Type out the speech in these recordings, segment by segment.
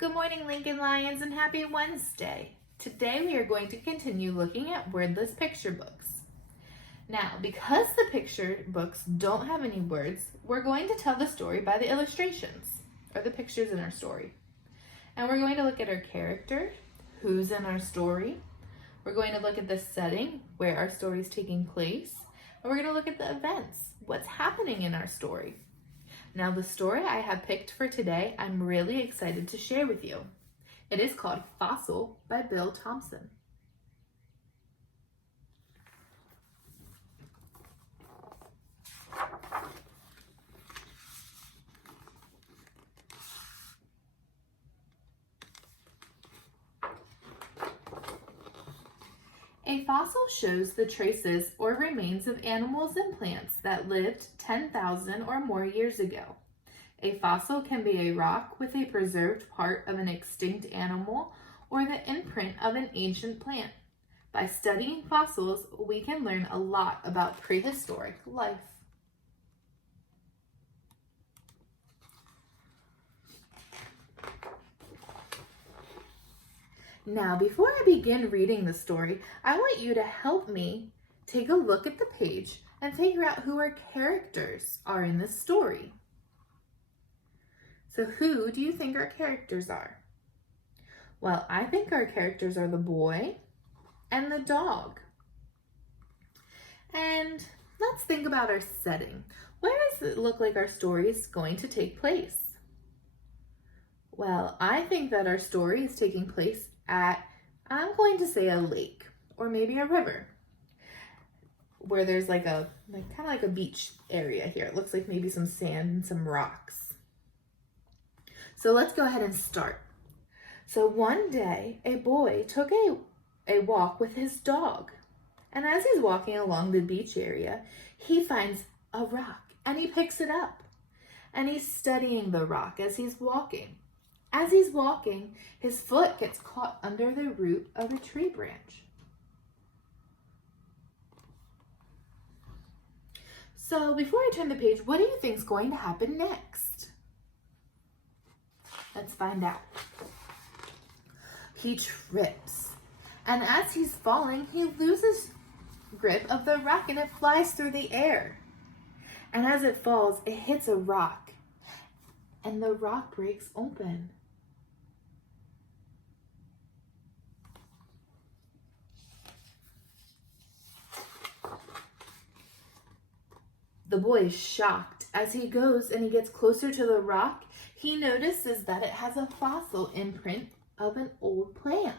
Good morning, Lincoln Lions, and happy Wednesday. Today we are going to continue looking at wordless picture books. Now, because the picture books don't have any words, we're going to tell the story by the illustrations, or the pictures in our story. And we're going to look at our character, who's in our story. We're going to look at the setting, where our story is taking place. And we're going to look at the events, what's happening in our story. Now, the story I have picked for today, I'm really excited to share with you. It is called Fossil by Bill Thompson. A fossil shows the traces or remains of animals and plants that lived 10,000 or more years ago. A fossil can be a rock with a preserved part of an extinct animal or the imprint of an ancient plant. By studying fossils, we can learn a lot about prehistoric life. Now, before I begin reading the story, I want you to help me take a look at the page and figure out who our characters are in this story. So who do you think our characters are? Well, I think our characters are the boy and the dog. And let's think about our setting. Where does it look like our story is going to take place? Well, I think that our story is taking place at, I'm going to say, a lake or maybe a river, where there's kind of like a beach area here. It looks like maybe some sand and some rocks. So let's go ahead and start. So one day, a boy took a walk with his dog. And as he's walking along the beach area, he finds a rock and he picks it up. And he's studying the rock as he's walking. As he's walking, his foot gets caught under the root of a tree branch. So before I turn the page, what do you think is going to happen next? Let's find out. He trips, and as he's falling, he loses grip of the rock and it flies through the air. And as it falls, it hits a rock, and the rock breaks open. The boy is shocked. As he goes and he gets closer to the rock, he notices that it has a fossil imprint of an old plant.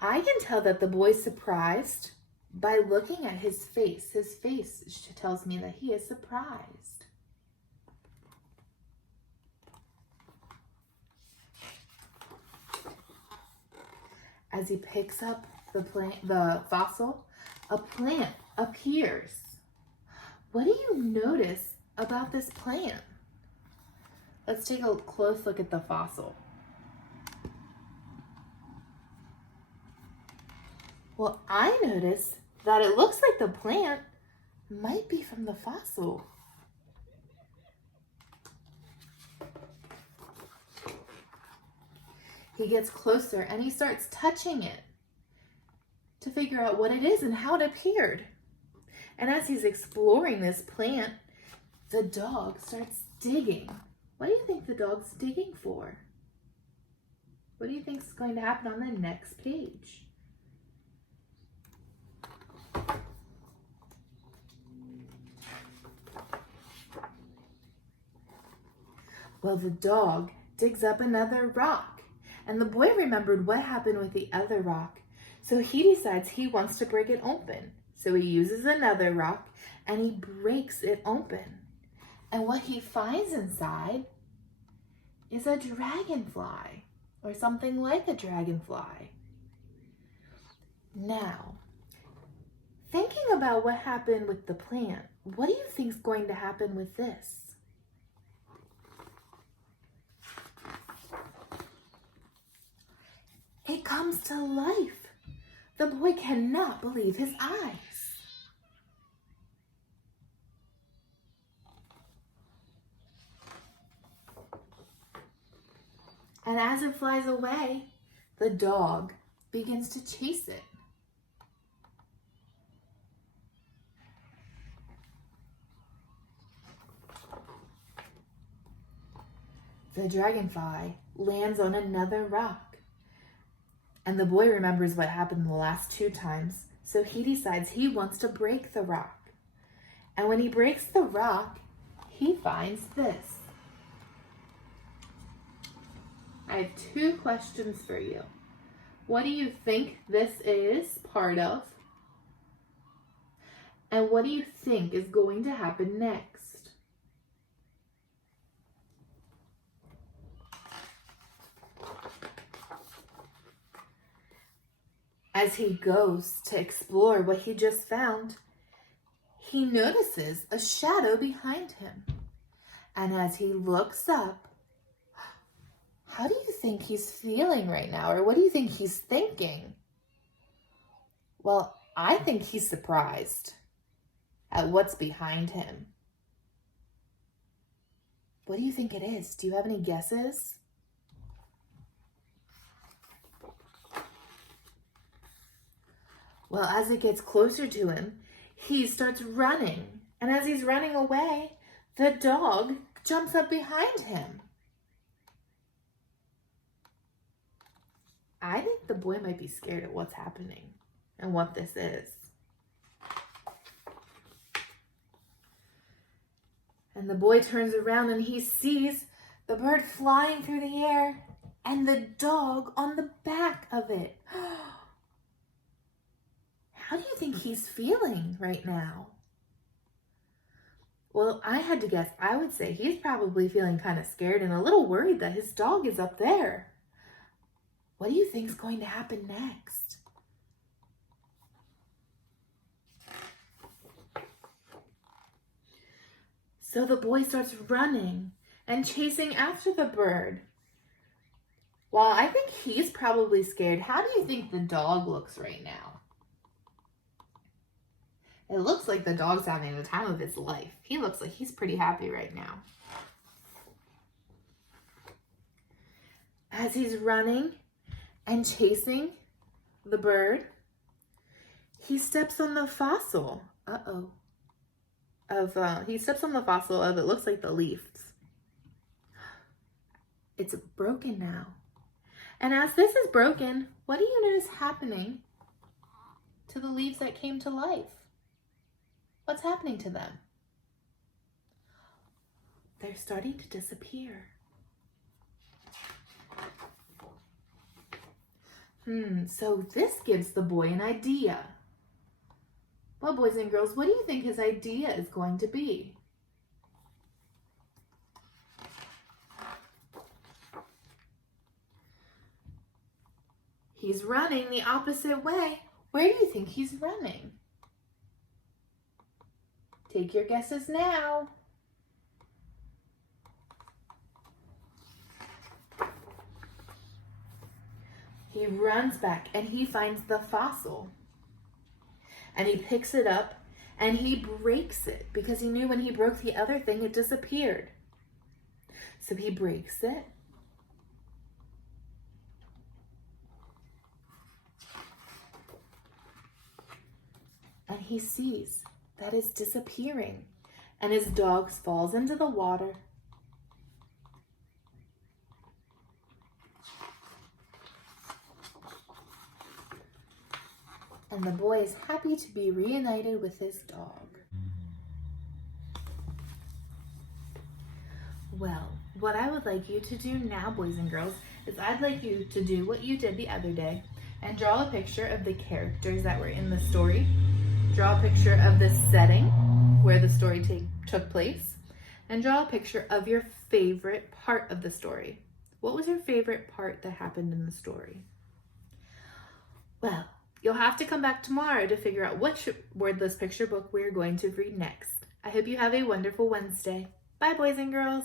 I can tell that the boy's surprised by looking at his face. His face tells me that he is surprised. As he picks up the fossil, a plant appears. What do you notice about this plant? Let's take a close look at the fossil. Well, I notice that it looks like the plant might be from the fossil. He gets closer and he starts touching it to figure out what it is and how it appeared. And as he's exploring this plant, the dog starts digging. What do you think the dog's digging for? What do you think is going to happen on the next page? Well, the dog digs up another rock, and the boy remembered what happened with the other rock. So he decides he wants to break it open. So he uses another rock and he breaks it open. And what he finds inside is a dragonfly, or something like a dragonfly. Now, thinking about what happened with the plant, what do you think is going to happen with this? It comes to life. The boy cannot believe his eyes. And as it flies away, the dog begins to chase it. The dragonfly lands on another rock. And the boy remembers what happened the last 2 times, so he decides he wants to break the rock. And when he breaks the rock, he finds this. I have 2 questions for you. What do you think this is part of? And what do you think is going to happen next? As he goes to explore what he just found, he notices a shadow behind him. And as he looks up, how do you think he's feeling right now? Or what do you think he's thinking? Well, I think he's surprised at what's behind him. What do you think it is? Do you have any guesses? Well, as it gets closer to him, he starts running. And as he's running away, the dog jumps up behind him. I think the boy might be scared at what's happening and what this is. And the boy turns around and he sees the bird flying through the air and the dog on the back of it. How do you think he's feeling right now? Well, I had to guess. I would say he's probably feeling kind of scared and a little worried that his dog is up there. What do you think is going to happen next? So the boy starts running and chasing after the bird. Well, I think he's probably scared. How do you think the dog looks right now? It looks like the dog's having the time of his life. He looks like he's pretty happy right now. As he's running and chasing the bird, he steps on the fossil. He steps on the fossil of it looks like the leaves. It's broken now. And as this is broken, what do you notice happening to the leaves that came to life? What's happening to them? They're starting to disappear. So this gives the boy an idea. Well, boys and girls, what do you think his idea is going to be? He's running the opposite way. Where do you think he's running? Take your guesses now. He runs back and he finds the fossil. And he picks it up and he breaks it because he knew when he broke the other thing, it disappeared. So he breaks it. And he sees that it's disappearing. And his dog falls into the water. And the boy is happy to be reunited with his dog. Well, what I would like you to do now, boys and girls, is I'd like you to do what you did the other day and draw a picture of the characters that were in the story. Draw a picture of the setting where the story took place. And draw a picture of your favorite part of the story. What was your favorite part that happened in the story? Well, you'll have to come back tomorrow to figure out which wordless picture book we're going to read next. I hope you have a wonderful Wednesday. Bye, boys and girls.